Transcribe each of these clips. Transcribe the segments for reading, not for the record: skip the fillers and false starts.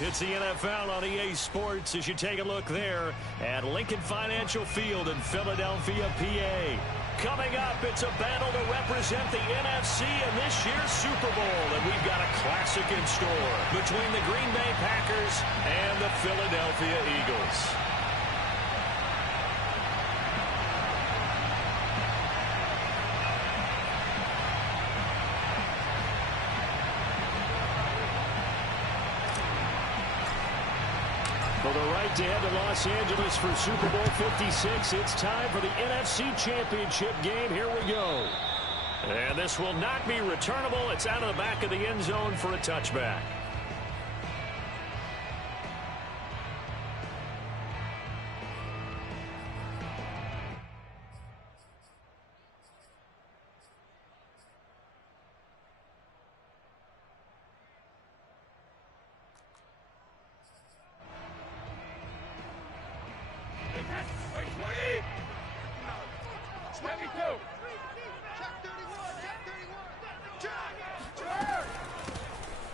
It's the NFL on EA Sports as you take a look there at Lincoln Financial Field in Philadelphia, PA. Coming up, it's a battle to represent the NFC in this year's Super Bowl, and we've got a classic in store between the Green Bay Packers and the Philadelphia Eagles. For the right to head to Los Angeles for Super Bowl 56, it's time for the NFC Championship game. Here we go. And this will not be returnable. It's out of the back of the end zone for a touchback.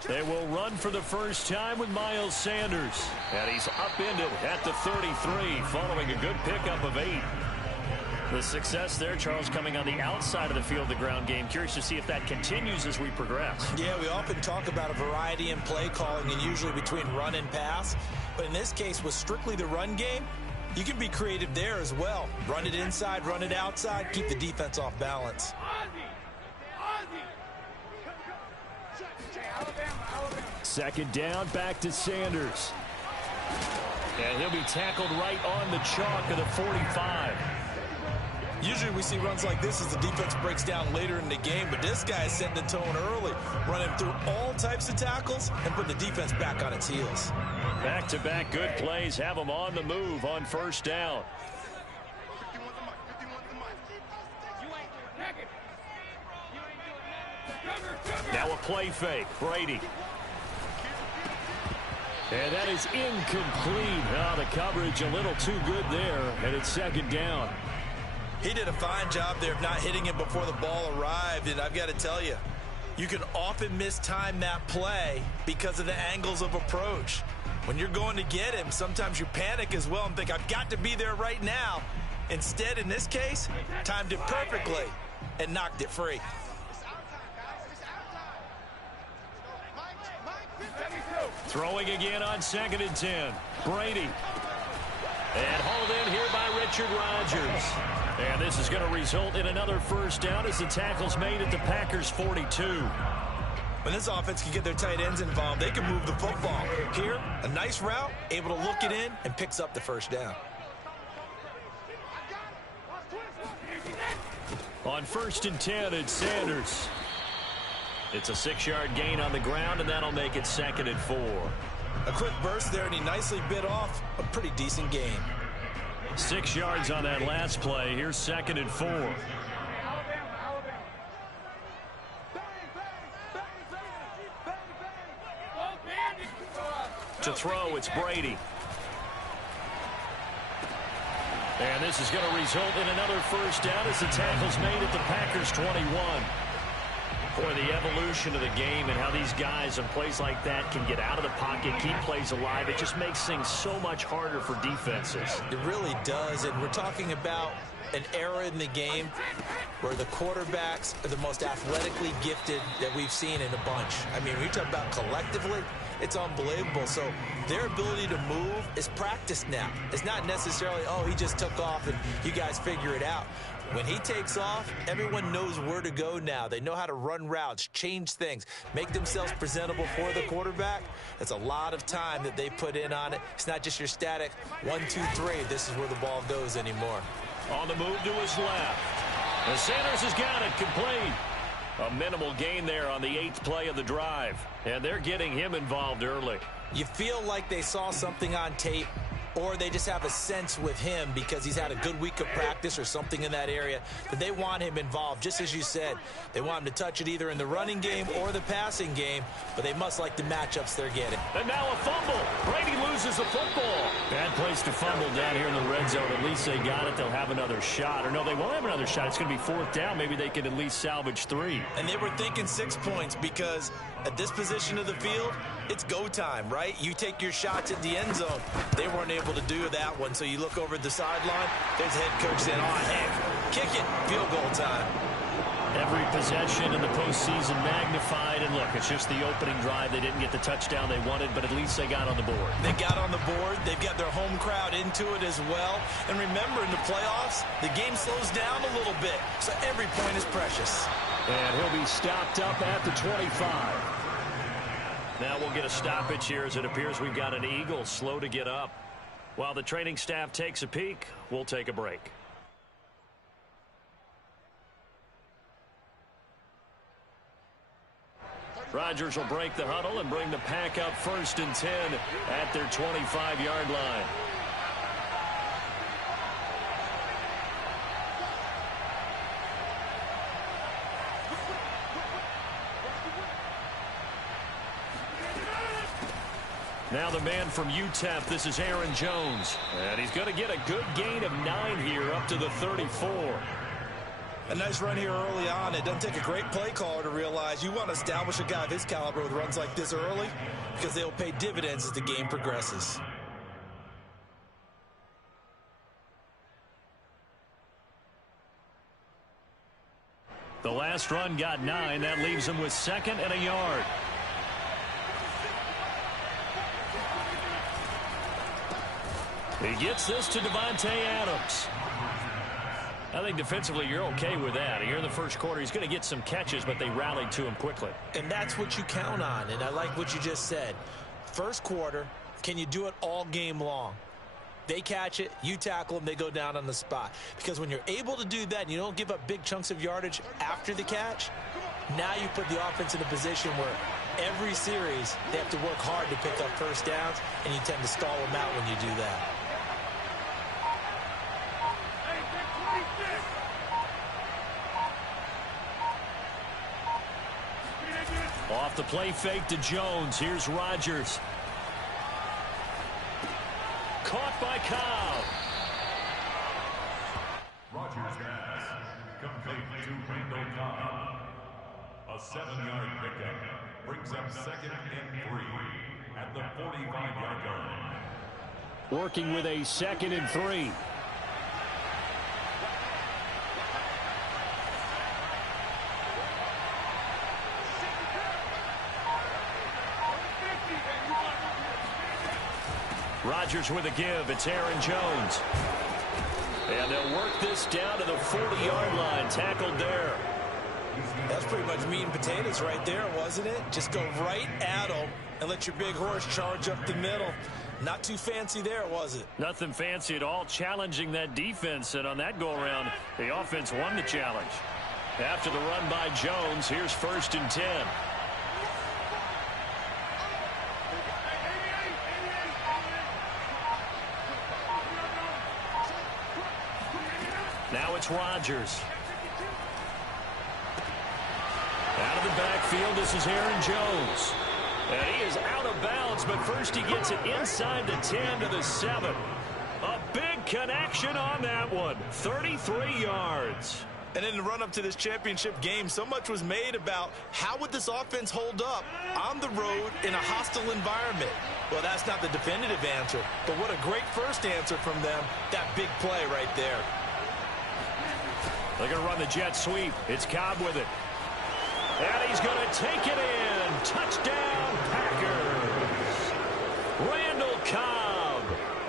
They will run for the first time with Miles Sanders. And he's upended at the 33 following a good pickup of 8. The success there, Charles, coming on the outside of the field, the ground game. Curious to see if that continues as we progress. Yeah, we often talk about a variety in play calling and usually between run and pass. But in this case, with strictly the run game, you can be creative there as well. Run it inside, run it outside, keep the defense off balance. Second down, back to Sanders. And he'll be tackled right on the chalk of the 45. Usually we see runs like this as the defense breaks down later in the game, but this guy is setting the tone early, running through all types of tackles and putting the defense back on its heels. Back-to-back good plays have them on the move on first down. Now a play fake, Brady. And that is incomplete. Oh, the coverage a little too good there, and it's second down. He did a fine job there of not hitting him before the ball arrived, and I've got to tell you, you can often mistime that play because of the angles of approach. When you're going to get him, sometimes you panic as well and think, I've got to be there right now. Instead, in this case, timed it perfectly and knocked it free. Throwing again on 2nd and 10. Brady. And hauled in here by Richard Rodgers. And this is going to result in another first down as the tackle's made at the Packers' 42. When this offense can get their tight ends involved, they can move the football. Here, a nice route, able to look it in, and picks up the first down. On 1st and 10, it's Sanders. It's a 6-yard gain on the ground, and that'll make it 2nd and 4. A quick burst there, and he nicely bit off a pretty decent gain. 6 yards on that last play. Here's 2nd and 4. To throw, it's Brady. And this is going to result in another first down as the tackle's made at the Packers' 21. For the evolution of the game and how these guys in plays like that can get out of the pocket, keep plays alive, it just makes things so much harder for defenses. It really does, and we're talking about an era in the game where the quarterbacks are the most athletically gifted that we've seen in a bunch. I mean, when you talk about collectively, it's unbelievable. So their ability to move is practiced now. It's not necessarily, oh, he just took off and you guys figure it out. When he takes off, everyone knows where to go now. They know how to run routes, change things, make themselves presentable for the quarterback. It's a lot of time that they put in on it. It's not just your static 1, 2, 3. This is where the ball goes anymore. On the move to his left. And Sanders has got it complete. A minimal gain there on the 8th play of the drive. And they're getting him involved early. You feel like they saw something on tape, or they just have a sense with him because he's had a good week of practice or something in that area that they want him involved. Just as you said, they want him to touch it either in the running game or the passing game, but they must like the matchups they're getting. And now a fumble. Brady loses the football. Bad place to fumble down here in the red zone. At least they got it. They'll have another shot. Or no, they won't have another shot. It's going to be 4th down. Maybe they could at least salvage 3. And they were thinking 6 points because at this position of the field, it's go time, right? You take your shots at the end zone. They weren't able to do that one. So you look over at the sideline. There's head coach saying, oh, heck, kick it. Field goal time. Every possession in the postseason magnified. And look, it's just the opening drive. They didn't get the touchdown they wanted, but at least they got on the board. They got on the board. They've got their home crowd into it as well. And remember, in the playoffs, the game slows down a little bit. So every point is precious. And he'll be stopped up at the 25. Now we'll get a stoppage here as it appears we've got an Eagle slow to get up. While the training staff takes a peek, we'll take a break. Rodgers will break the huddle and bring the pack up 1st and 10 at their 25-yard line. Now the man from UTEP, this is Aaron Jones. And he's going to get a good gain of 9 here up to the 34. A nice run here early on. It doesn't take a great play caller to realize you want to establish a guy of his caliber with runs like this early because they'll pay dividends as the game progresses. The last run got 9. That leaves him with 2nd and a yard. He gets this to Devontae Adams. I think defensively you're okay with that. Here in the first quarter, he's going to get some catches, but they rallied to him quickly. And that's what you count on, and I like what you just said. First quarter, can you do it all game long? They catch it, you tackle them, they go down on the spot. Because when you're able to do that and you don't give up big chunks of yardage after the catch, now you put the offense in a position where every series they have to work hard to pick up first downs, and you tend to stall them out when you do that. Off the play fake to Jones. Here's Rodgers. Caught by Cobb. Rodgers pass. Complete to Randall Cobb. A 7-yard pickup brings up 2nd and 3 at the 45-yard line. Working with a 2nd and 3. Rodgers with a give. It's Aaron Jones. And they'll work this down to the 40-yard line. Tackled there. That's pretty much meat and potatoes right there, wasn't it? Just go right at them and let your big horse charge up the middle. Not too fancy there, was it? Nothing fancy at all. Challenging that defense. And on that go-around, the offense won the challenge. After the run by Jones, here's 1st and 10. Now it's Rodgers. Out of the backfield, this is Aaron Jones. And he is out of bounds, but first he gets it inside the 10 to the 7. A big connection on that one. 33 yards. And in the run-up to this championship game, so much was made about how would this offense hold up on the road in a hostile environment. Well, that's not the definitive answer, but what a great first answer from them. That big play right there. They're going to run the jet sweep. It's Cobb with it. And he's going to take it in. Touchdown, Packers. Randall Cobb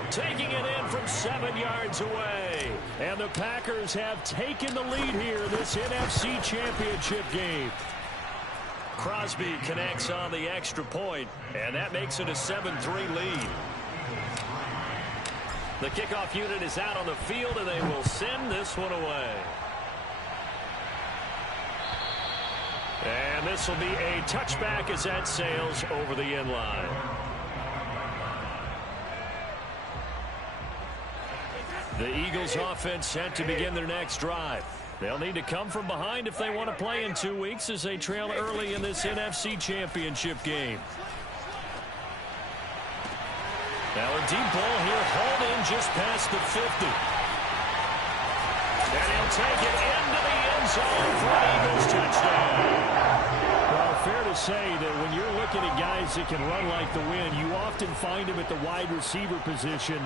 taking it in from 7 yards away. And the Packers have taken the lead here in this NFC Championship game. Crosby connects on the extra point, and that makes it a 7-3 lead. The kickoff unit is out on the field, and they will send this one away. And this will be a touchback as that sails over the end line. The Eagles offense set to begin their next drive. They'll need to come from behind if they want to play in 2 weeks as they trail early in this NFC Championship game. Now a deep ball here, hauled in just past the 50. And he'll take it into the end zone for an Eagles touchdown. Well, fair to say that when you're looking at guys that can run like the wind, you often find them at the wide receiver position,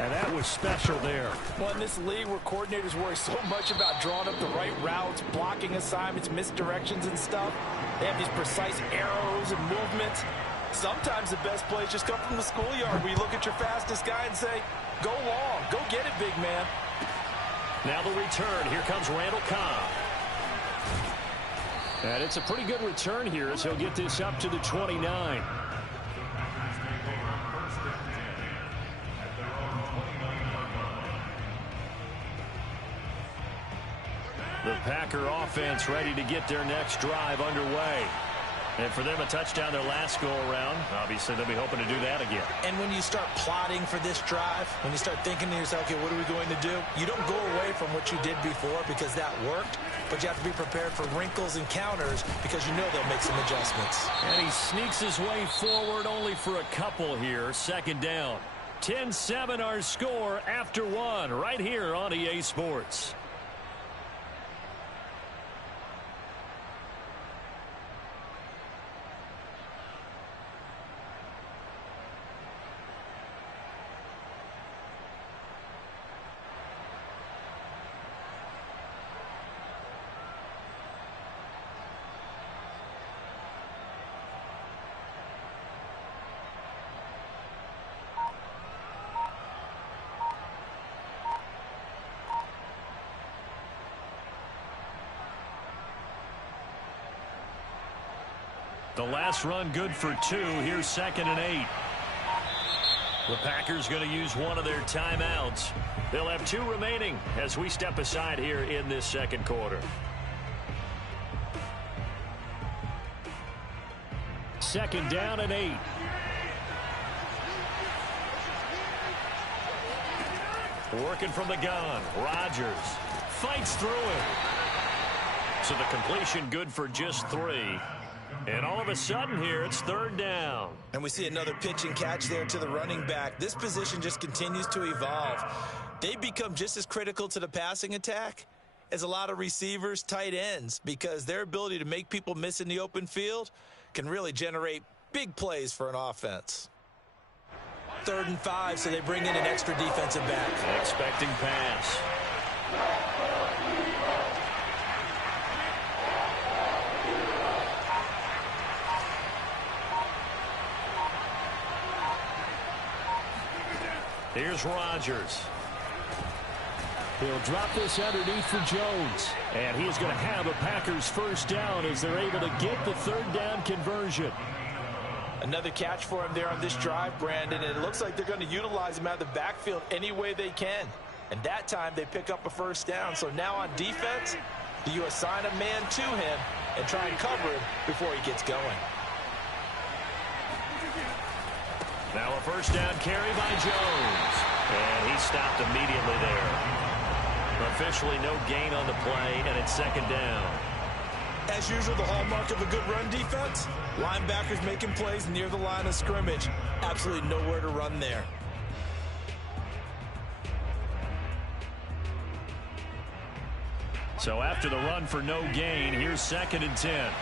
and that was special there. Well, in this league where coordinators worry so much about drawing up the right routes, blocking assignments, misdirections and stuff, they have these precise arrows and movements. Sometimes the best plays just come from the schoolyard where you look at your fastest guy and say, go long, go get it, big man. Now the return. Here comes Randall Cobb. And it's a pretty good return here as he'll get this up to the 29. The Packer offense ready to get their next drive underway. And for them, a touchdown their last go-around. Obviously, they'll be hoping to do that again. And when you start plotting for this drive, when you start thinking to yourself, okay, what are we going to do? You don't go away from what you did before because that worked, but you have to be prepared for wrinkles and counters because you know they'll make some adjustments. And he sneaks his way forward only for a couple here. Second down. 10-7 our score after one right here on EA Sports. The last run good for 2. Here's 2nd and 8. The Packers going to use one of their timeouts. They'll have 2 remaining as we step aside here in this second quarter. 2nd down and 8. Working from the gun. Rodgers fights through it. So the completion good for just 3. And all of a sudden here, it's 3rd down. And we see another pitch and catch there to the running back. This position just continues to evolve. They become just as critical to the passing attack as a lot of receivers, tight ends, because their ability to make people miss in the open field can really generate big plays for an offense. 3rd and 5, so they bring in an extra defensive back. Expecting pass. Here's Rodgers. He'll drop this underneath for Jones. And he's going to have a Packers first down as they're able to get the 3rd down conversion. Another catch for him there on this drive, Brandon, and it looks like they're going to utilize him out of the backfield any way they can. And that time they pick up a first down. So now on defense, you assign a man to him and try and cover him before he gets going. Now a first down carry by Jones. And he stopped immediately there. Officially no gain on the play, and it's 2nd down. As usual, the hallmark of a good run defense, linebackers making plays near the line of scrimmage. Absolutely nowhere to run there. So after the run for no gain, here's 2nd and 10.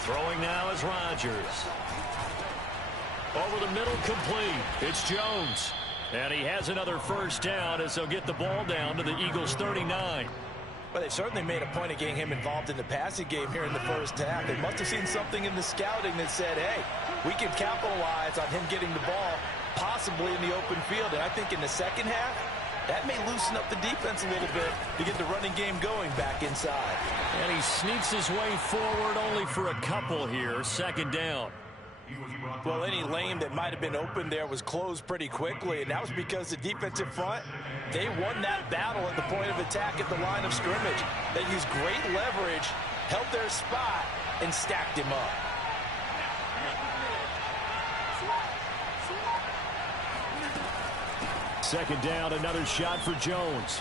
Throwing now is Rodgers. Over the middle, complete. It's Jones. And he has another first down as they'll get the ball down to the Eagles' 39. Well, they've certainly made a point of getting him involved in the passing game here in the first half. They must have seen something in the scouting that said, hey, we can capitalize on him getting the ball possibly in the open field. And I think in the second half, that may loosen up the defense a little bit to get the running game going back inside. And he sneaks his way forward only for a couple here. 2nd down. Well, any lane that might have been open there was closed pretty quickly, and that was because the defensive front, they won that battle at the point of attack at the line of scrimmage. They used great leverage, held their spot, and stacked him up. Second down, another shot for Jones.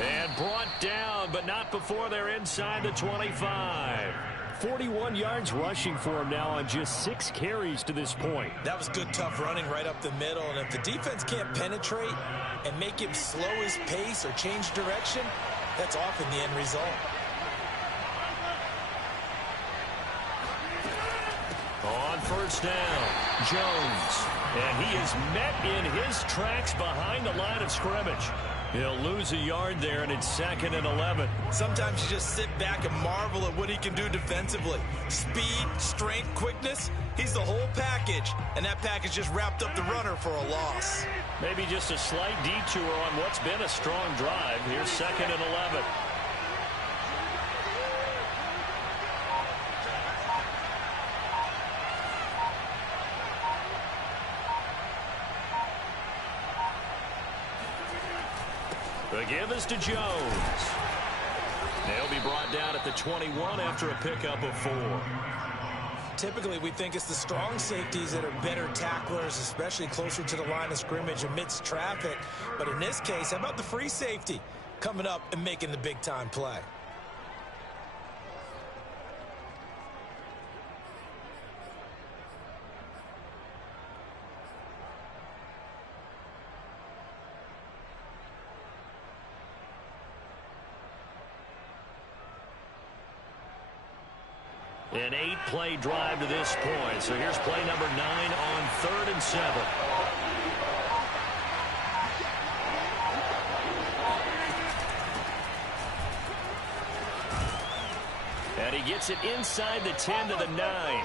And brought down, but not before they're inside the 25. 41 yards rushing for him now on just 6 carries to this point. That was good, tough running right up the middle. And if the defense can't penetrate and make him slow his pace or change direction, that's often the end result. On first down, Jones. And he is met in his tracks behind the line of scrimmage. He'll lose a yard there, and it's 2nd and 11. Sometimes you just sit back and marvel at what he can do defensively. Speed, strength, quickness, he's the whole package. And that package just wrapped up the runner for a loss. Maybe just a slight detour on what's been a strong drive. Here's 2nd and 11. The give is to Jones. They'll be brought down at the 21 after a pickup of 4. Typically, we think it's the strong safeties that are better tacklers, especially closer to the line of scrimmage amidst traffic. But in this case, how about the free safety coming up and making the big-time play? An 8-play drive to this point. So here's play number 9 on 3rd and 7. And he gets it inside the 10 to the 9.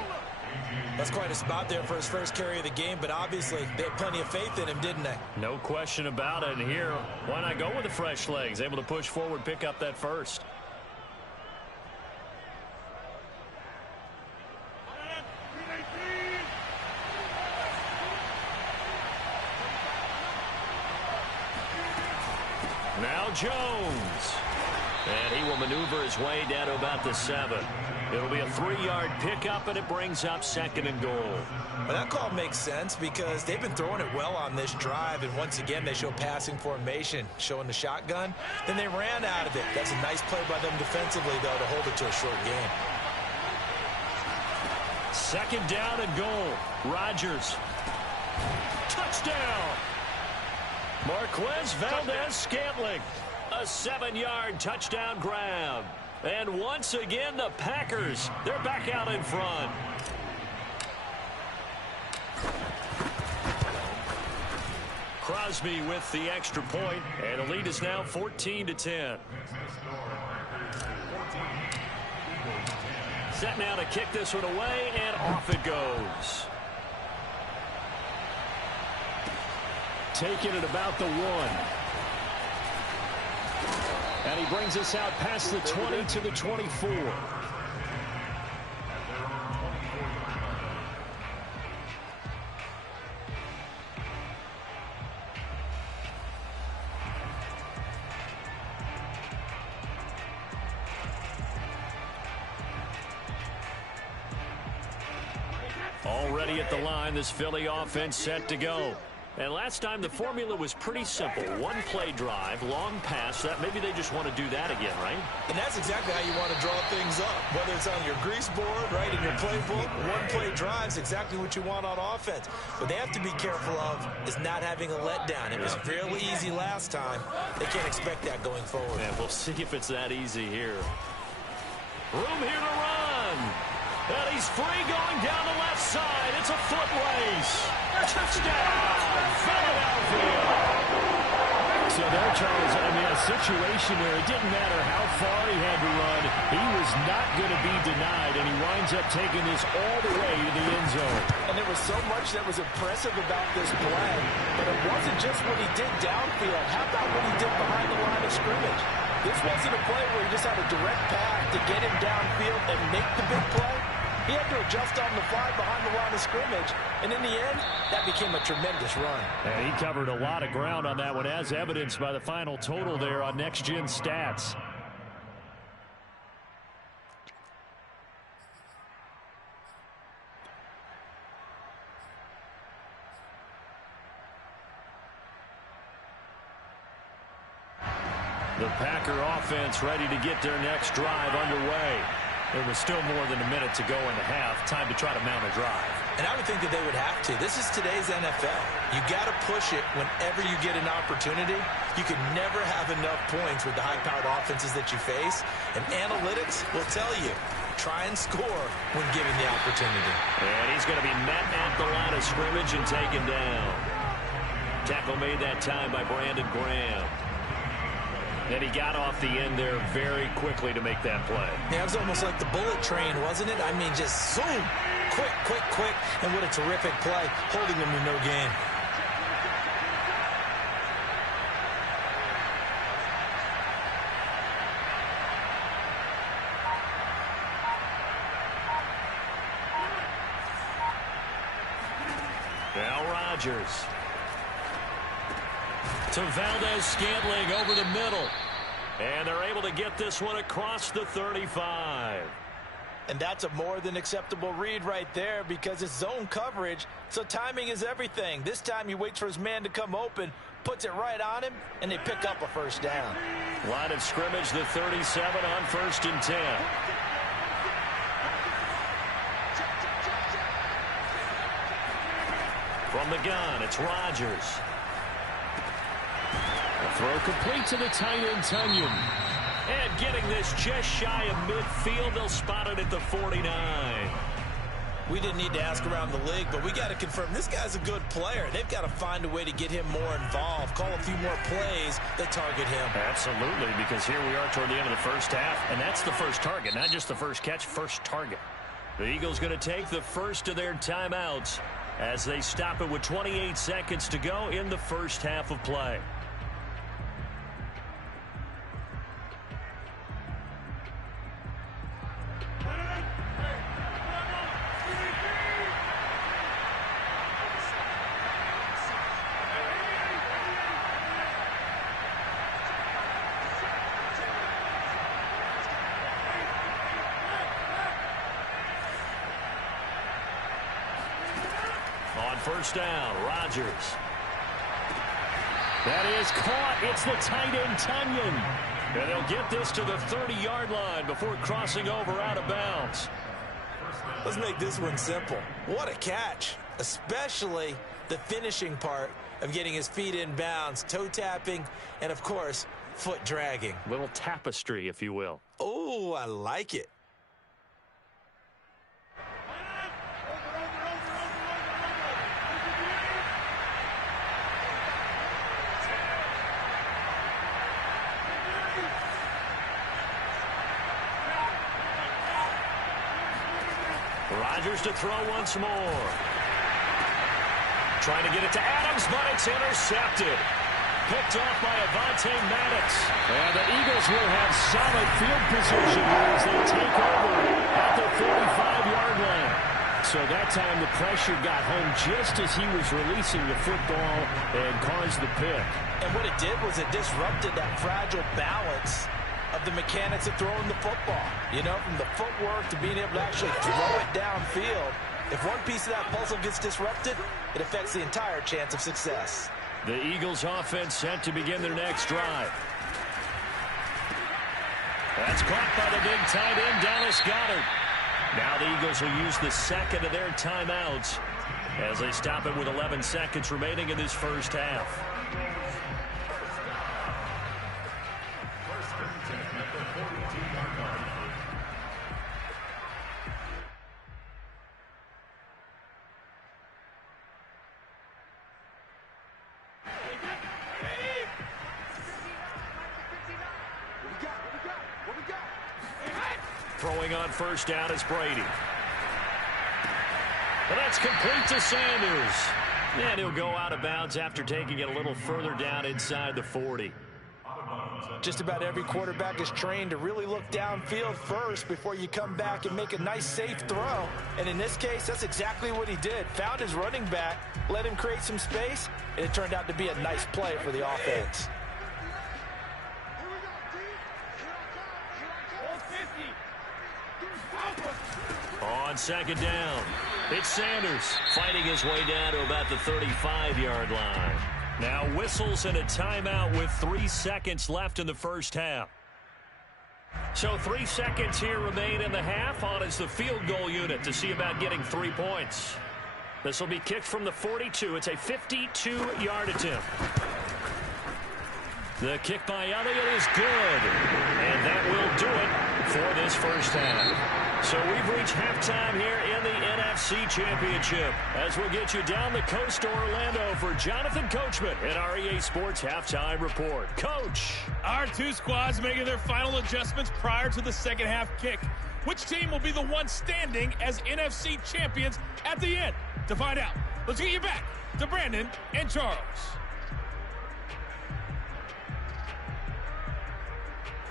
That's quite a spot there for his first carry of the game, but obviously they had plenty of faith in him, didn't they? No question about it. And here, why not go with the fresh legs? Able to push forward, pick up that first. Now Jones. And he will maneuver his way down to about the 7. It'll be a 3-yard pickup, and it brings up 2nd and goal. Well, that call makes sense because they've been throwing it well on this drive, and once again they show passing formation, showing the shotgun. Then they ran out of it. That's a nice play by them defensively, though, to hold it to a short game. 2nd down and goal. Rodgers. Touchdown. Marquez Valdez-Scantling. A 7-yard touchdown grab. And once again, the Packers, they're back out in front. Crosby with the extra point, and the lead is now 14-10. Set now to kick this one away, and off it goes. Taking it about the 1. And he brings us out past the 20 to the 24. Already at the line, this Philly offense set to go. And last time the formula was pretty simple. 1-play drive, long pass. That maybe they just want to do that again, right? And that's exactly how you want to draw things up. Whether it's on your grease board, right, in your playbook, 1-play drive's exactly what you want on offense. What they have to be careful of is not having a letdown. It was fairly easy last time. They can't expect that going forward. And we'll see if it's that easy here. Room here to run. And he's free going down the left side. It's a foot race. Touchdown, Philadelphia. So there, Charles, I mean, a situation where it didn't matter how far he had to run. He was not going to be denied, and he winds up taking this all the way to the end zone. And there was so much that was impressive about this play, but it wasn't just what he did downfield. How about what he did behind the line of scrimmage? This wasn't a play where he just had a direct path to get him downfield and make the big play. He had to adjust on the fly behind the line of scrimmage. And in the end, that became a tremendous run. And he covered a lot of ground on that one, as evidenced by the final total there on Next Gen Stats. The Packer offense ready to get their next drive underway. There was still more than a minute to go in the half. Time to try to mount a drive. And I would think that they would have to. This is today's NFL. You got to push it whenever you get an opportunity. You can never have enough points with the high-powered offenses that you face. And analytics will tell you, try and score when given the opportunity. And he's going to be met at the line of scrimmage and taken down. Tackle made that time by Brandon Graham. And he got off the end there very quickly to make that play. Yeah, it was almost like the bullet train, wasn't it? I mean, just zoom. Quick, quick, quick. And what a terrific play, holding him to no gain. Now Rodgers. To Valdez-Scantling over the middle. And they're able to get this one across the 35. And that's a more than acceptable read right there because it's zone coverage, so timing is everything. This time he waits for his man to come open, puts it right on him, and they pick up a first down. Line of scrimmage, the 37 on 1st and 10. From the gun, it's Rodgers. A throw complete to the tight end, Tunyon. And getting this just shy of midfield, they'll spot it at the 49. We didn't need to ask around the league, but we got to confirm this guy's a good player. They've got to find a way to get him more involved, call a few more plays that target him. Absolutely, because here we are toward the end of the first half, and that's the first target, not just the first catch, first target. The Eagles going to take the first of their timeouts as they stop it with 28 seconds to go in the first half of play. First down, Rodgers. That is caught. It's the tight end, Tunyon. And they'll get this to the 30-yard line before crossing over out of bounds. Let's make this one simple. What a catch, especially the finishing part of getting his feet in bounds, toe tapping, and, of course, foot dragging. Little tapestry, if you will. Oh, I like it. Rodgers to throw once more. Trying to get it to Adams, but it's intercepted. Picked off by Avonte Maddox. And the Eagles will have solid field position here as they take over at the 45-yard line. So that time the pressure got home just as he was releasing the football and caused the pick. And what it did was it disrupted that fragile balance of the mechanics of throwing the football. You know, from the footwork to being able to actually throw it downfield. If one piece of that puzzle gets disrupted, it affects the entire chance of success. The Eagles offense set to begin their next drive. That's caught by the big tight end, Dallas Goedert. Now the Eagles will use the second of their timeouts as they stop it with 11 seconds remaining in this first half. Throwing on first down is Brady. And that's complete to Sanders. And he'll go out of bounds after taking it a little further down inside the 40. Just about every quarterback is trained to really look downfield first before you come back and make a nice, safe throw. And in this case, that's exactly what he did. Found his running back, let him create some space, and it turned out to be a nice play for the offense. On second down, it's Sanders fighting his way down to about the 35-yard line. Now whistles and a timeout with 3 seconds left in the first half. So 3 seconds here remain in the half. On is the field goal unit to see about getting 3 points. This will be kicked from the 42. It's a 52-yard attempt. The kick by Elliott is good. And that will do it for this first half. So we've reached halftime here in the NFC Championship. As we'll get you down the coast to Orlando for Jonathan Coachman at our EA Sports Halftime Report. Coach. Our two squads making their final adjustments prior to the second half kick. Which team will be the one standing as NFC champions at the end? To find out, let's get you back to Brandon and Charles.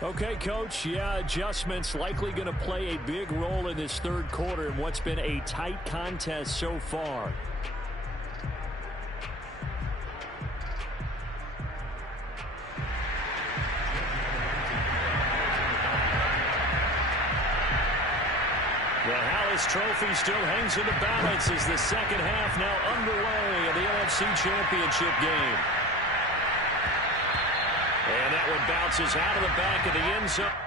Okay, Coach. Yeah, adjustments likely going to play a big role in this third quarter in what's been a tight contest so far. The Hallis Trophy still hangs in the balance as the second half now underway in the NFC Championship game. And that one bounces out of the back of the end zone.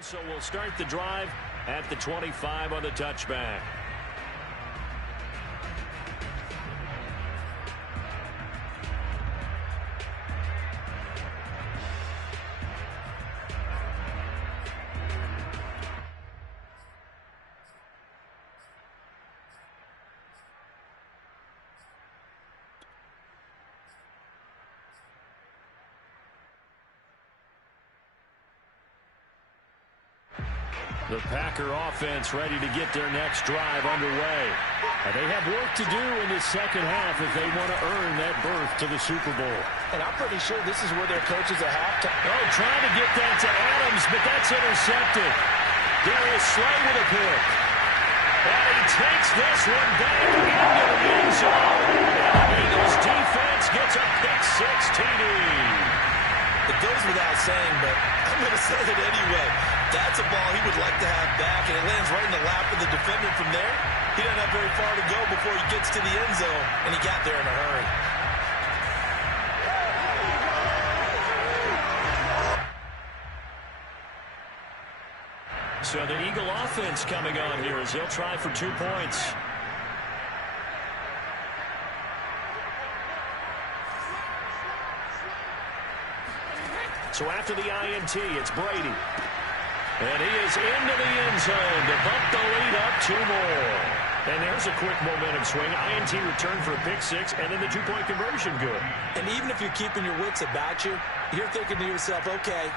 So we'll start the drive at the 25 on the touchback. The Packer offense ready to get their next drive underway. They have work to do in the second half if they want to earn that berth to the Super Bowl. And I'm pretty sure this is where their coaches at halftime. Oh, trying to get that to Adams, but that's intercepted. Darius Slay with a pick. And he takes this one back into the end zone. And the Eagles defense gets a pick-6 TD. It goes without saying, but I'm going to say it anyway. That's a ball he would like to have back, and it lands right in the lap of the defender from there. He doesn't have very far to go before he gets to the end zone, and he got there in a hurry. So the Eagle offense coming on here as they'll try for 2 points. So after the INT, it's Brady. And he is into the end zone to bump the lead up 2 more. And there's a quick momentum swing. INT return for a pick-6, and then the 2-point conversion good. And even if you're keeping your wits about you, you're thinking to yourself, okay,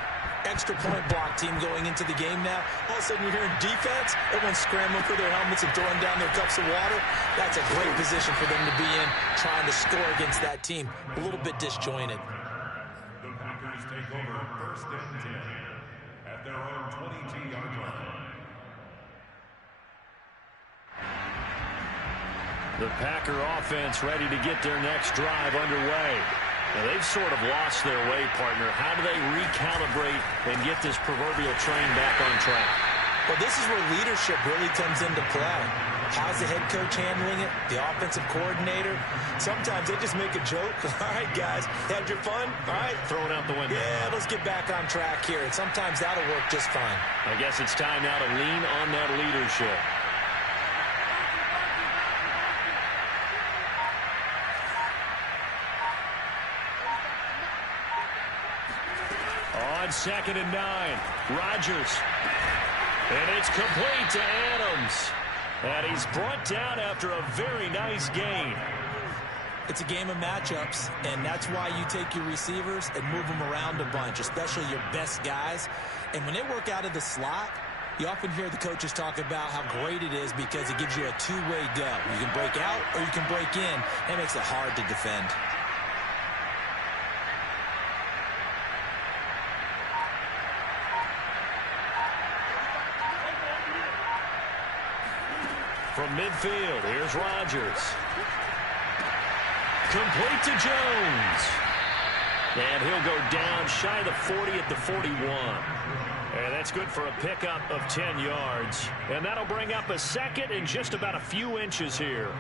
extra point block team going into the game now. All of a sudden you're hearing defense, everyone's scrambling for their helmets and throwing down their cups of water. That's a great position for them to be in, trying to score against that team. A little bit disjointed. The Packers take over 1st and 10 at their own 22-yard line. The Packer offense ready to get their next drive underway. Now, they've sort of lost their way, partner. How do they recalibrate and get this proverbial train back on track? Well, this is where leadership really comes into play. How's the head coach handling it? The offensive coordinator? Sometimes they just make a joke. All right, guys, had your fun? All right. Throw it out the window. Yeah, let's get back on track here. And sometimes that'll work just fine. I guess it's time now to lean on that leadership. On 2nd and 9, Rodgers. And it's complete to Adams. And he's brought down after a very nice gain. It's a game of matchups, and that's why you take your receivers and move them around a bunch, especially your best guys. And when they work out of the slot, you often hear the coaches talk about how great it is because it gives you a two-way go. You can break out or you can break in. That makes it hard to defend. From midfield, here's Rodgers. Complete to Jones. And he'll go down shy of the 40 at the 41. And that's good for a pickup of 10 yards. And that'll bring up a second and just about a few inches here.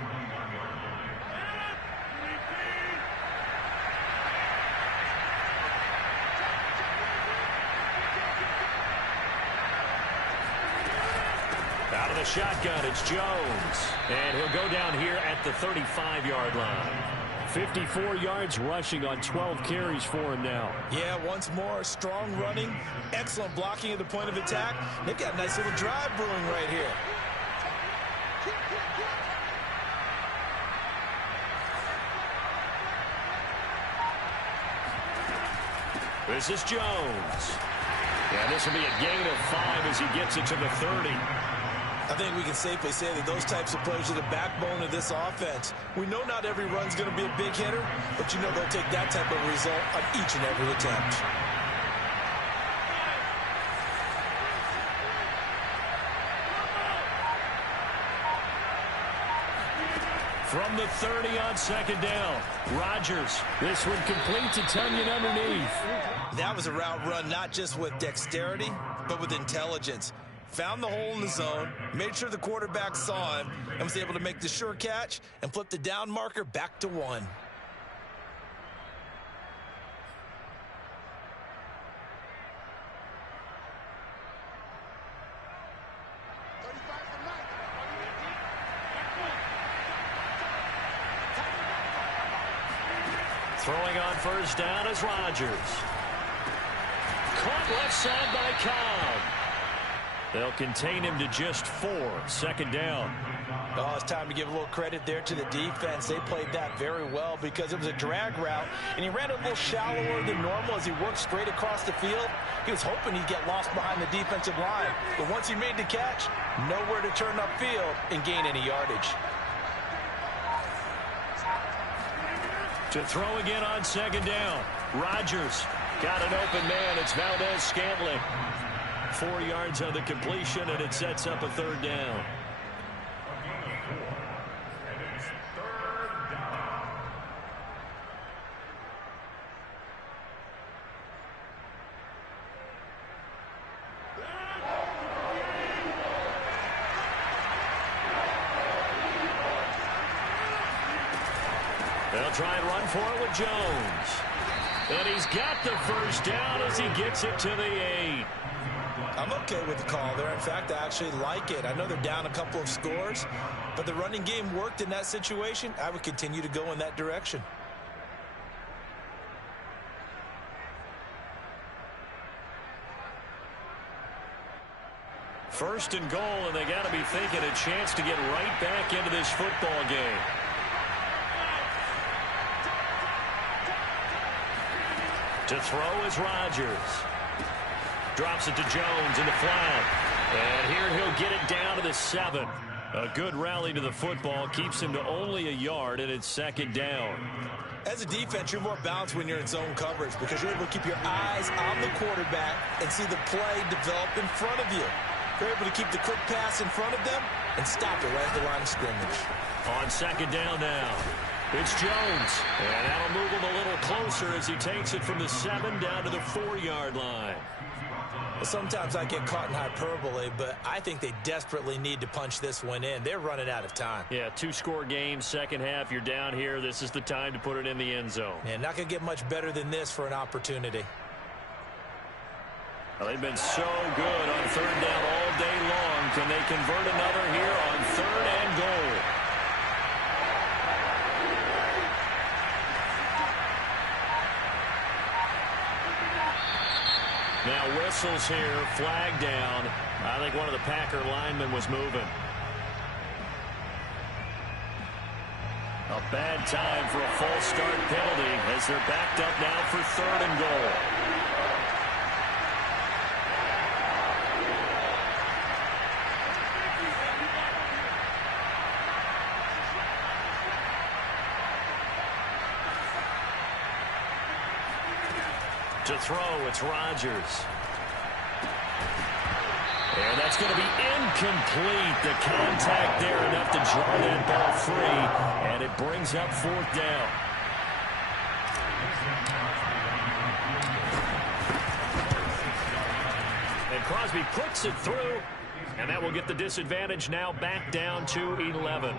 Out of the shotgun, it's Jones. And he'll go down here at the 35-yard line. 54 yards rushing on 12 carries for him now. Yeah, once more, strong running, excellent blocking at the point of attack. They've got a nice little drive brewing right here. This is Jones. And this will be a gain of 5 as he gets it to the 30. I think we can safely say that those types of plays are the backbone of this offense. We know not every run's going to be a big hitter, but you know they'll take that type of result on each and every attempt. From the 30 on 2nd down, Rodgers. This one complete to Tunyon underneath. That was a route run not just with dexterity, but with intelligence. Found the hole in the zone, made sure the quarterback saw him, and was able to make the sure catch and flip the down marker back to 1. Throwing on first down is Rodgers. Caught left side by Cobb. They'll contain him to just 4. Second down. Oh, it's time to give a little credit there to the defense. They played that very well because it was a drag route, and he ran a little shallower than normal as he worked straight across the field. He was hoping he'd get lost behind the defensive line, but once he made the catch, nowhere to turn upfield and gain any yardage. To throw again on second down. Rodgers got an open man. It's Valdez-Scantling. 4 yards on the completion, and it sets up a third down. They'll try and run for it with Jones. And he's got the first down as he gets it to the 8. I'm okay with the call there. In fact, I actually like it. I know they're down a couple of scores, but the running game worked in that situation. I would continue to go in that direction. First and goal, and they got to be thinking a chance to get right back into this football game. To throw is Rodgers. Drops it to Jones in the flat. And here he'll get it down to the 7. A good rally to the football keeps him to only a yard, and it's second down. As a defense, you're more balanced when you're in zone coverage because you're able to keep your eyes on the quarterback and see the play develop in front of you. You're able to keep the quick pass in front of them and stop it right at the line of scrimmage. On second down now, it's Jones. And that'll move him a little closer as he takes it from the 7 down to the 4-yard line. Well, sometimes I get caught in hyperbole, but I think they desperately need to punch this one in. They're running out of time. Yeah, 2-score game, second half, you're down here. This is the time to put it in the end zone. Yeah, not going to get much better than this for an opportunity. Well, they've been so good on third down all day long. Can they convert another here on third and goal? Now whistles here, flag down. I think one of the Packer linemen was moving. A bad time for a false start penalty as they're backed up now for third and goal. To throw, it's Rodgers. And that's going to be incomplete. The contact there enough to draw that ball free, and it brings up fourth down. And Crosby puts it through, and that will get the disadvantage now back down to 11.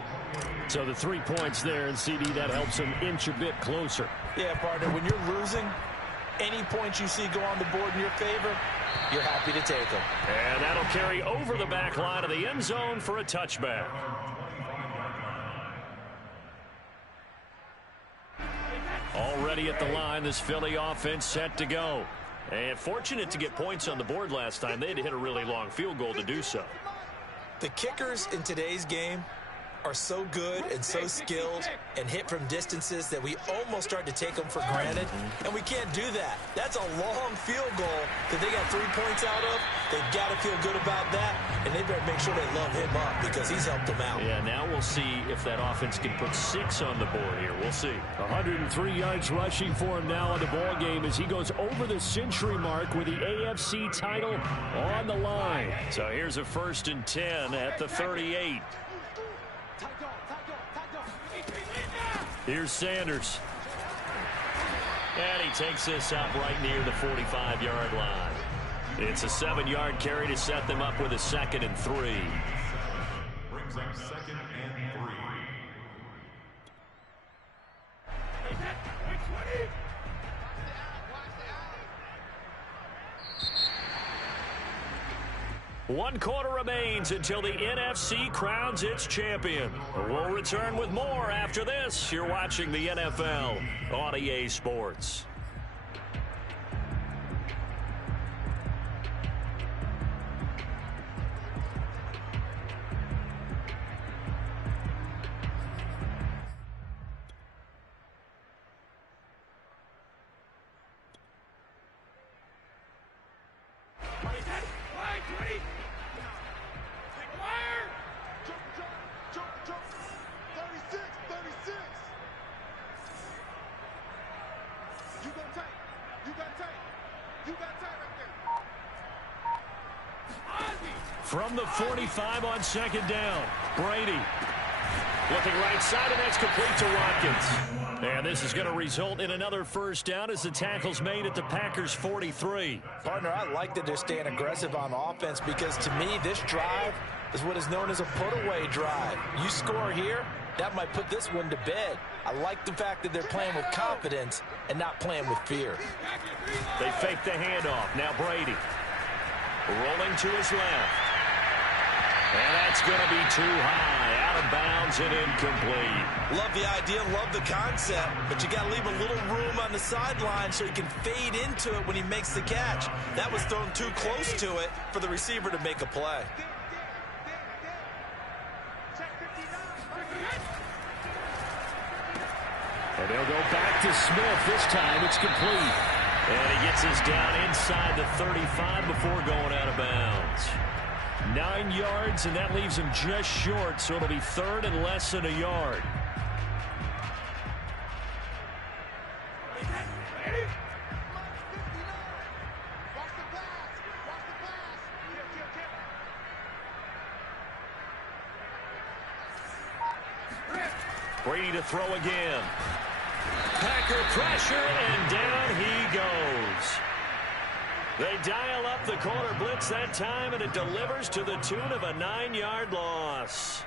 So the 3 points there, and CD, that helps them inch a bit closer. Yeah, partner, when you're losing, any points you see go on the board in your favor, you're happy to take them. And that'll carry over the back line of the end zone for a touchback. Already at the line, this Philly offense set to go. And fortunate to get points on the board last time. They had to hit a really long field goal to do so. The kickers in today's game are so good and so skilled and hit from distances that we almost start to take them for granted, and we can't do that. That's a long field goal that they got 3 points out of. They've got to feel good about that, and they better make sure they love him up because he's helped them out. Yeah, now we'll see if that offense can put 6 on the board here. We'll see. 103 yards rushing for him now in the ball game as he goes over the century mark with the AFC title on the line. So here's a 1st and 10 at the 38. Here's Sanders. And he takes this up right near the 45-yard line. It's a 7-yard carry to set them up with a 2nd and 3. Brings up 2nd and 3. 1 quarter remains until the NFC crowns its champion. We'll return with more after this. You're watching the NFL on EA Sports. From the 45 on second down, Brady looking right side, and that's complete to Watkins. And this is going to result in another first down as the tackle's made at the Packers' 43. Partner, I like that they're staying aggressive on offense because to me this drive is what is known as a put-away drive. You score here, that might put this one to bed. I like the fact that they're playing with confidence and not playing with fear. They fake the handoff. Now Brady rolling to his left. And that's going to be too high, out of bounds and incomplete. Love the idea, love the concept, but you got to leave a little room on the sideline so he can fade into it when he makes the catch. That was thrown too close to it for the receiver to make a play. And they'll go back to Smith. This time it's complete. And he gets us down inside the 35 before going out of bounds. 9 yards, and that leaves him just short, so it'll be third and less than a yard. Brady to throw again. Packer pressure, and down he goes. They dial up the corner blitz that time, and it delivers to the tune of a 9-yard loss.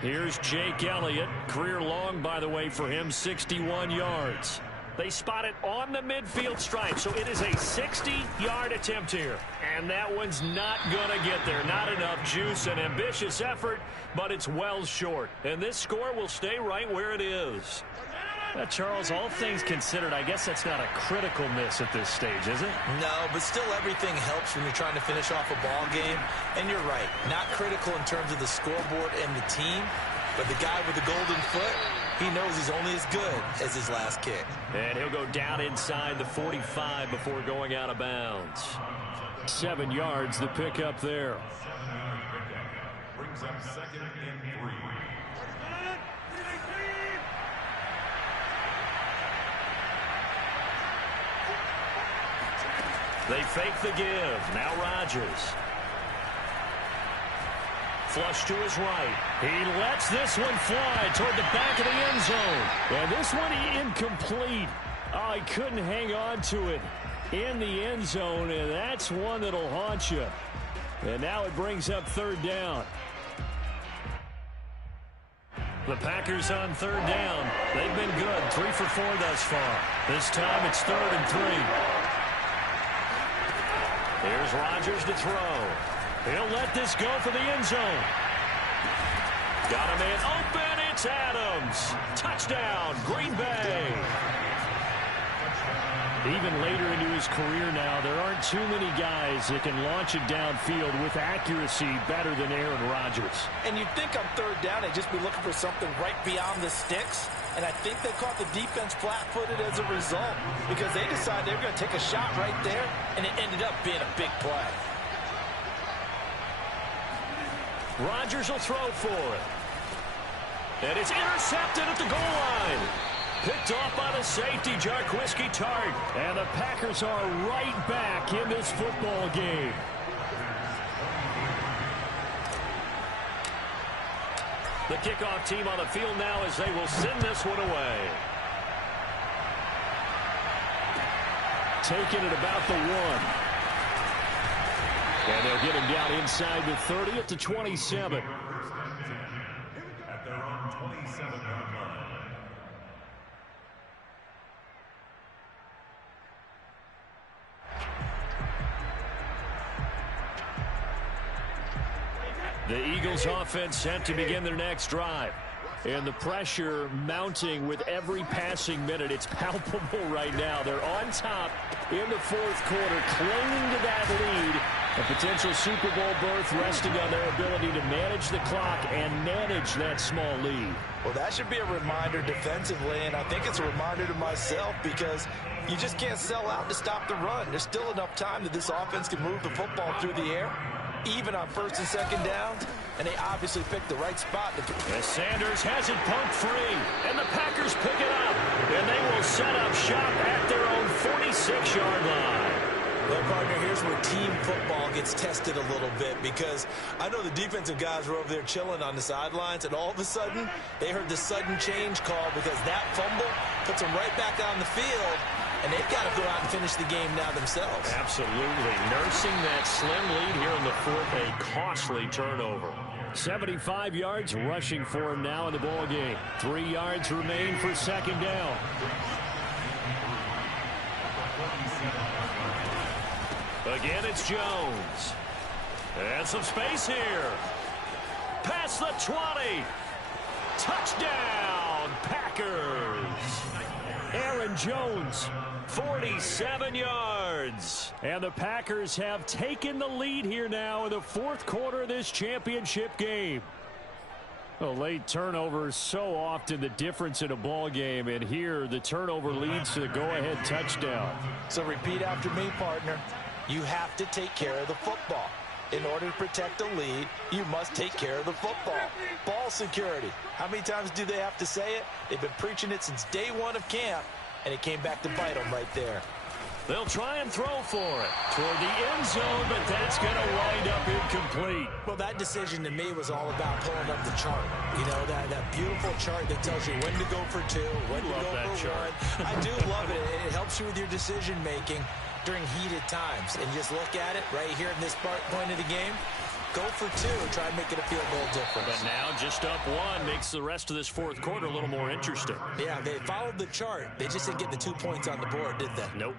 Here's Jake Elliott. Career long, by the way, for him, 61 yards. They spot it on the midfield stripe, so it is a 60-yard attempt here. And that one's not going to get there. Not enough juice, an ambitious effort, but it's well short. And this score will stay right where it is. Charles, all things considered, I guess that's not a critical miss at this stage, is it? No, but still everything helps when you're trying to finish off a ball game. And you're right, not critical in terms of the scoreboard and the team, but the guy with the golden foot, he knows he's only as good as his last kick. And he'll go down inside the 45 before going out of bounds. 7 yards, the pickup there. 7-yard pickup brings up second and 3. They fake the give. Now Rodgers. Flush to his right. He lets this one fly toward the back of the end zone. And this one incomplete. Oh, he couldn't hang on to it in the end zone, and that's one that'll haunt you. And now it brings up third down. The Packers on third down. They've been good. 3 for 4 thus far. This time it's 3rd and 3. Here's Rodgers to throw. He'll let this go for the end zone. Got a man open. It's Adams. Touchdown, Green Bay. Even later into his career now, there aren't too many guys that can launch it downfield with accuracy better than Aaron Rodgers. And you'd think on third down, they'd just be looking for something right beyond the sticks. And I think they caught the defense flat-footed as a result because they decided they were going to take a shot right there, and it ended up being a big play. Rodgers will throw for it. And it's intercepted at the goal line. Picked off by the safety, Jarquiski Tart. And the Packers are right back in this football game. The kickoff team on the field now as they will send this one away. Taking it about the 1. And they'll get him down inside the 30 at the 27. At their own 27-yard line. The Eagles offense set to begin their next drive. And the pressure mounting with every passing minute. It's palpable right now. They're on top in the fourth quarter, clinging to that lead. A potential Super Bowl berth resting on their ability to manage the clock and manage that small lead. Well, that should be a reminder defensively, and I think it's a reminder to myself because you just can't sell out to stop the run. There's still enough time that this offense can move the football through the air, even on first and second downs, and they obviously picked the right spot. As Sanders has it pumped free, and the Packers pick it up, and they will set up shop at their own 46-yard line. Well, partner, here's where team football gets tested a little bit because I know the defensive guys were over there chilling on the sidelines, and all of a sudden, they heard the sudden change call because that fumble puts them right back on the field, and they've got to go out and finish the game now themselves. Absolutely. Nursing that slim lead here in the fourth, a costly turnover. 75 yards rushing for him now in the ball game. 3 yards remain for second down. Again, it's Jones. And some space here. Past the 20. Touchdown, Packers. Aaron Jones, 47 yards. And the Packers have taken the lead here now in the fourth quarter of this championship game. A late turnover is so often the difference in a ball game, and here the turnover leads to the go-ahead touchdown. So repeat after me, partner. You have to take care of the football. In order to protect a lead, you must take care of the football. Ball security. How many times do they have to say it? They've been preaching it since day one of camp, and it came back to bite them right there. They'll try and throw for it toward the end zone, but that's going to wind up incomplete. Well, that decision to me was all about pulling up the chart. You know, that beautiful chart that tells you when to go for two, when to go for one. I do love it. It helps you with your decision-making during heated times. And just look at it right here in this point of the game. Go for two and try and make it a field goal difference. But now just up one makes the rest of this fourth quarter a little more interesting. Yeah, they followed the chart. They just didn't get the 2 points on the board, did they? Nope.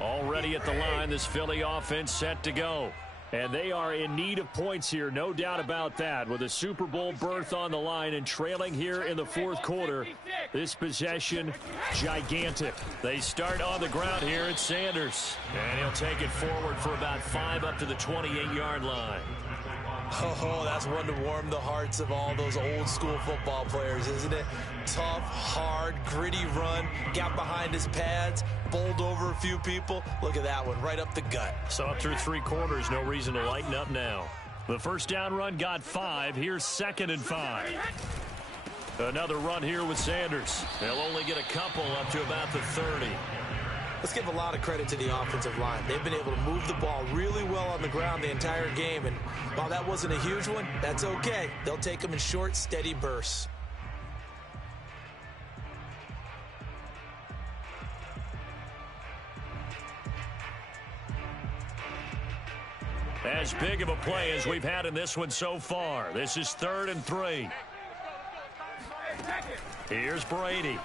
Already at the line, this Philly offense set to go. And they are in need of points here, no doubt about that. With a Super Bowl berth on the line and trailing here in the fourth quarter, this possession, gigantic. They start on the ground here at Sanders. And he'll take it forward for about 5 up to the 28-yard line. Oh, that's one to warm the hearts of all those old school football players, isn't it? Tough, hard, gritty run, got behind his pads, bowled over a few people. Look at that one, right up the gut. So up through 3 quarters, no reason to lighten up now. The first down run got 5. Here's 2nd and 5. Another run here with Sanders. They'll only get a couple up to about the 30. Let's give a lot of credit to the offensive line. They've been able to move the ball really well on the ground the entire game. And while that wasn't a huge one, that's okay. They'll take them in short, steady bursts. As big of a play as we've had in this one so far. This is 3rd and 3. Here's Brady.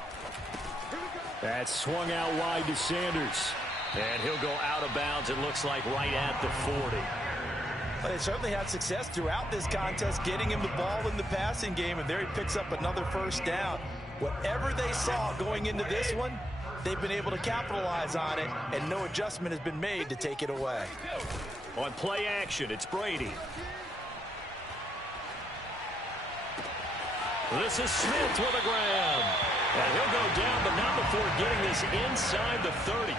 That's swung out wide to Sanders. And he'll go out of bounds, it looks like, right at the 40. Well, they certainly had success throughout this contest, getting him the ball in the passing game, and there he picks up another first down. Whatever they saw going into this one, they've been able to capitalize on it, and no adjustment has been made to take it away. On play action, it's Brady. This is Smith with a grab. And he'll go down, but not before getting this inside the 30.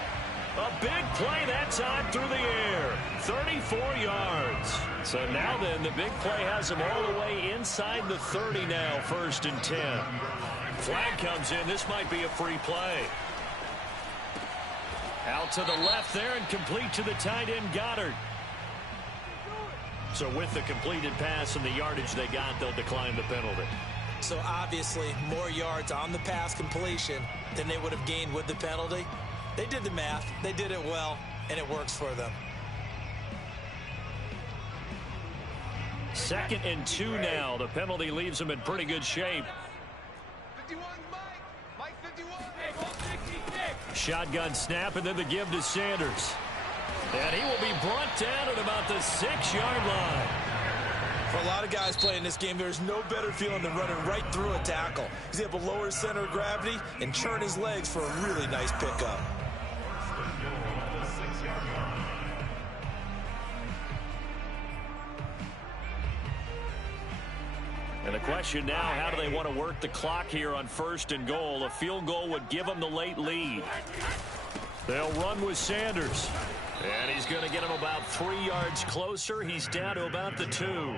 A big play that time through the air. 34 yards. So now then, the big play has him all the way inside the 30 now, 1st and 10. Flag comes in. This might be a free play. Out to the left there and complete to the tight end, Goddard. So with the completed pass and the yardage they got, they'll decline the penalty. So obviously more yards on the pass completion than they would have gained with the penalty. They did the math. They did it well, and it works for them. 2nd and 2 now. The penalty leaves them in pretty good shape. shotgun snap, and then the give to Sanders. And he will be brought down at about the 6-yard line. For a lot of guys playing this game, there's no better feeling than running right through a tackle. He's able to lower his center of gravity and churn his legs for a really nice pickup. And the question now, how do they want to work the clock here on 1st and goal? A field goal would give them the late lead. They'll run with Sanders. And he's going to get him about 3 yards closer. He's down to about the 2.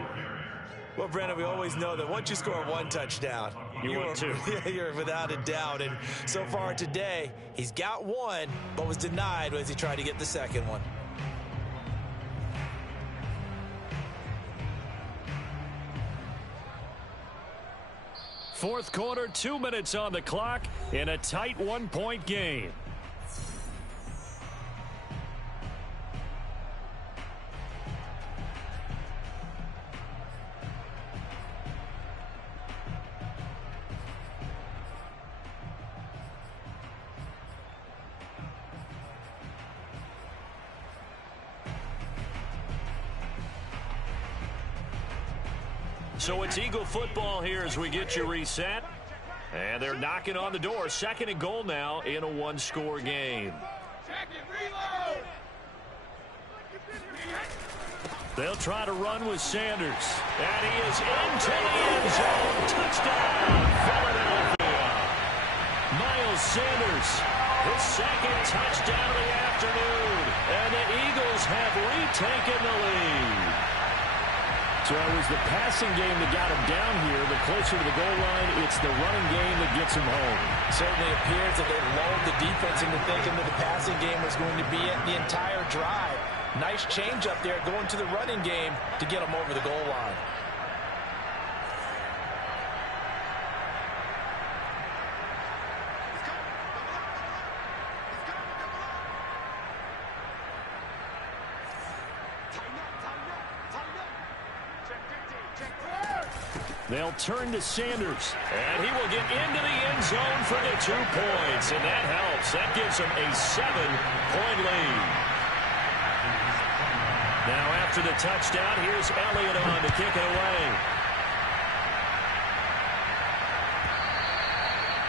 Well, Brandon, we always know that once you score one touchdown, you're without a doubt. And so far today, he's got one, but was denied as he tried to get the second one. Fourth quarter, 2 minutes on the clock in a tight 1-point game. So it's Eagle football here as we get you reset. And they're knocking on the door. 2nd and goal now in a 1-score game. They'll try to run with Sanders. And he is into the end zone. Touchdown, Philadelphia. Miles Sanders, his 2nd touchdown of the afternoon. And the Eagles have retaken the lead. So it was the passing game that got him down here, but closer to the goal line, it's the running game that gets him home. Certainly appears that they lulled the defense into thinking that the passing game was going to be it the entire drive. Nice change up there going to the running game to get him over the goal line. They'll turn to Sanders, and he will get into the end zone for the 2 points, and that helps. That gives him a 7-point lead. Now after the touchdown, here's Elliott on to kick it away.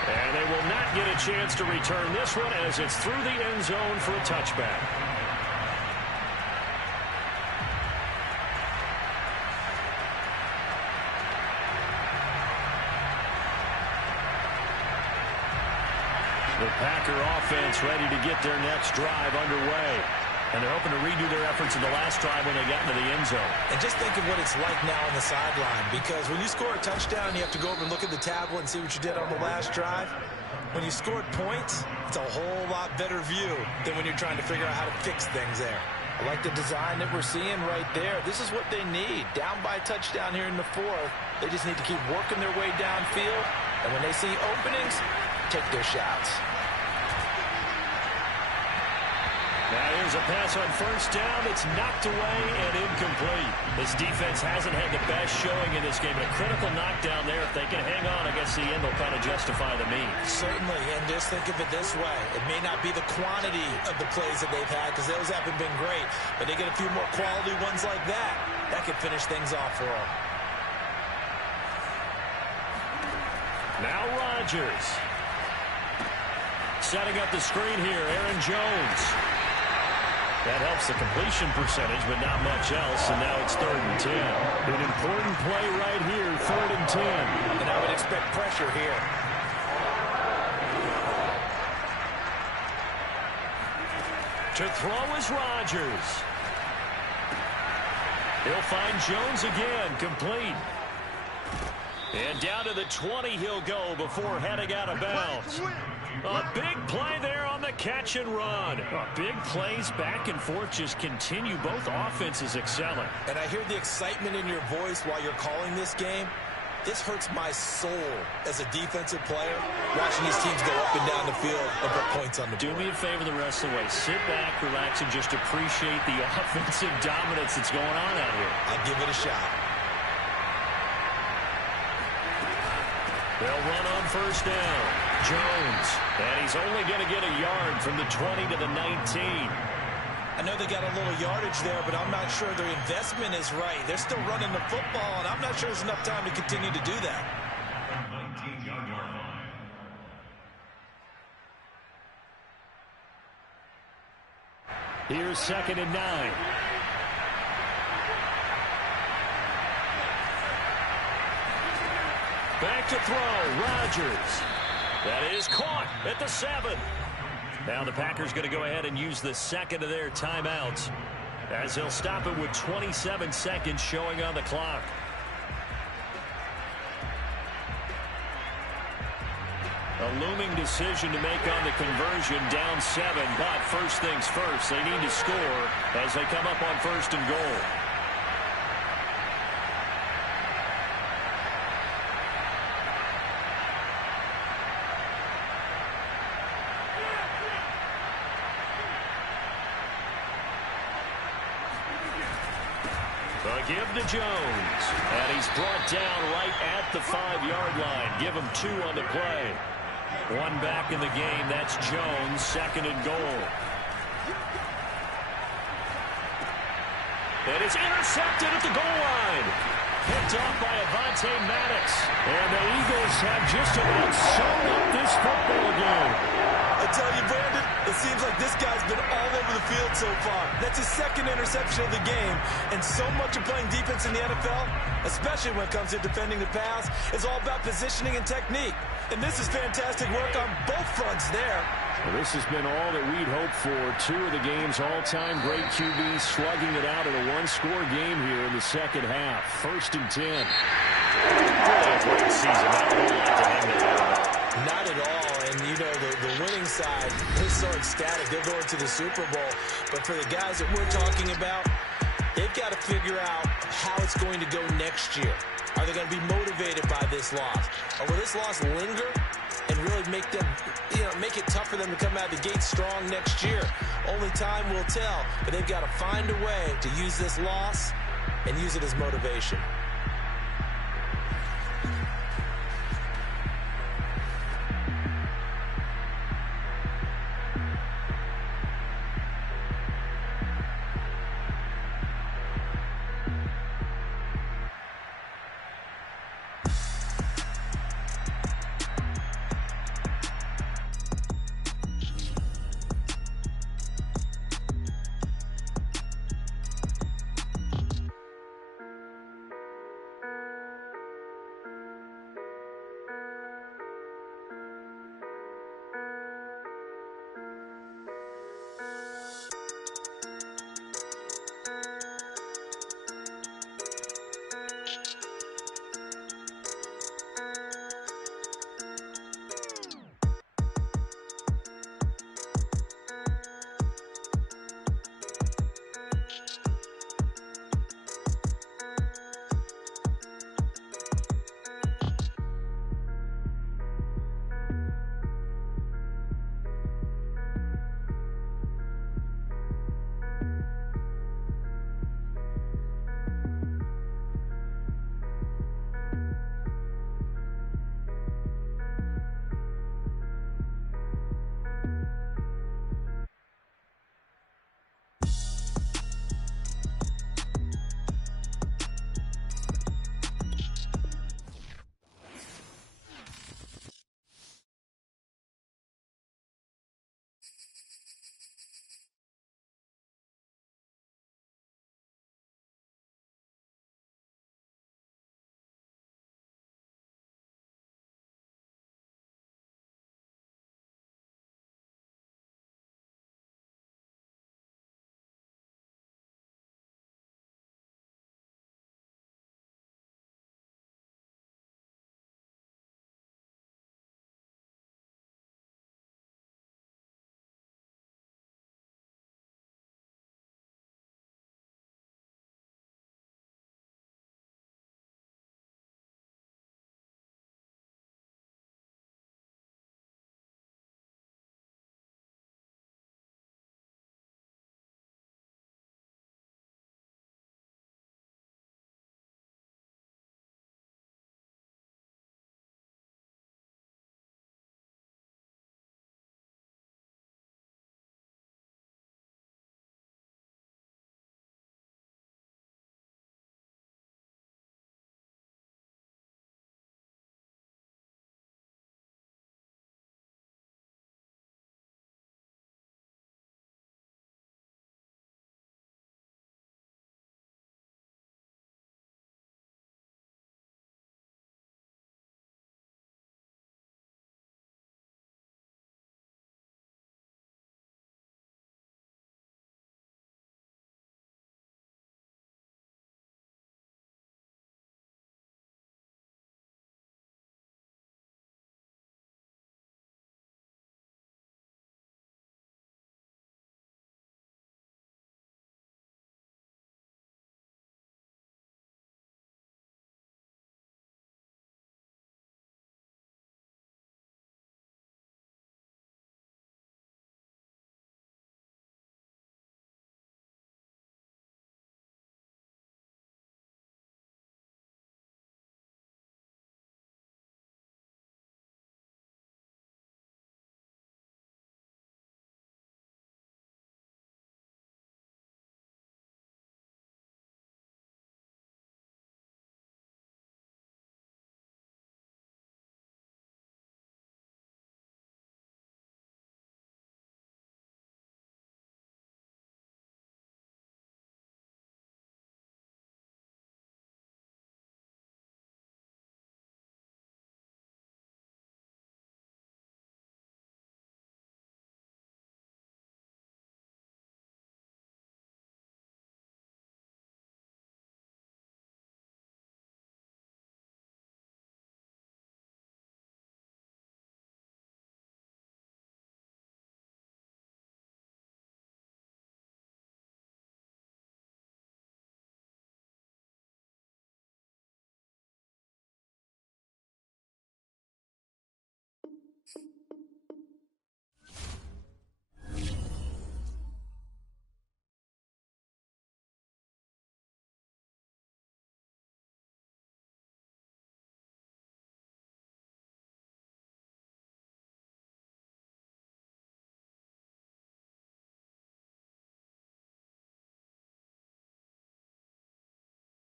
And they will not get a chance to return this one as it's through the end zone for a touchback. The Packer offense ready to get their next drive underway. And they're hoping to redo their efforts in the last drive when they got into the end zone. And just think of what it's like now on the sideline, because when you score a touchdown, you have to go over and look at the tablet and see what you did on the last drive. When you scored points, it's a whole lot better view than when you're trying to figure out how to fix things there. I like the design that we're seeing right there. This is what they need. Down by a touchdown here in the 4th. They just need to keep working their way downfield. And when they see openings, take their shots. Now here's a pass on 1st down that's knocked away and incomplete. This defense hasn't had the best showing in this game. A critical knockdown there. If they can hang on, I guess the end will kind of justify the means. Certainly, and just think of it this way. It may not be the quantity of the plays that they've had, because those haven't been great, but they get a few more quality ones like that. That could finish things off for them. Now Rodgers. Setting up the screen here, Aaron Jones. That helps the completion percentage, but not much else, and now it's 3rd and 10. An important play right here, 3rd and 10. And I would expect pressure here. To throw is Rodgers. He'll find Jones again, complete. And down to the 20 he'll go before heading out of bounds. A big play there on the catch and run. Big plays back and forth just continue. Both offenses excelling. And I hear the excitement in your voice while you're calling this game. This hurts my soul as a defensive player, watching these teams go up and down the field and put points on the board. Do me a favor the rest of the way. Sit back, relax, and just appreciate the offensive dominance that's going on out here. I'll give it a shot. They'll run on first down. Jones. And he's only going to get a yard from the 20 to the 19. I know they got a little yardage there, but I'm not sure their investment is right. They're still running the football, and I'm not sure there's enough time to continue to do that. 19-yard line. Here's 2nd and 9. Back to throw. Rodgers. That is caught at the 7. Now the Packers going to go ahead and use the second of their timeouts as they'll stop it with 27 seconds showing on the clock. A looming decision to make on the conversion, down 7, but first things first, they need to score as they come up on 1st and goal. Give to Jones, and he's brought down right at the 5-yard line. Give him 2 on the play. 1 back in the game. That's Jones, 2nd and goal. And it's intercepted at the goal line. Picked off by Avonte Maddox. And the Eagles have just about sewn up this football game. I tell you, Brandon, it seems like this guy's been all over the field so far. That's his 2nd interception of the game. And so much of playing defense in the NFL, especially when it comes to defending the pass, is all about positioning and technique. And this is fantastic work on both fronts there. Well, this has been all that we'd hoped for. 2 of the game's all-time great QBs slugging it out in a 1-score game here in the second half. 1st and 10. Really a great season. Not at all. And, you know, the winning side is so ecstatic. They're going to the Super Bowl. But for the guys that we're talking about, they've got to figure out how it's going to go next year. Are they going to be motivated by this loss? Or will this loss linger and really make them, make it tough for them to come out of the gate strong next year? Only time will tell. But they've got to find a way to use this loss and use it as motivation.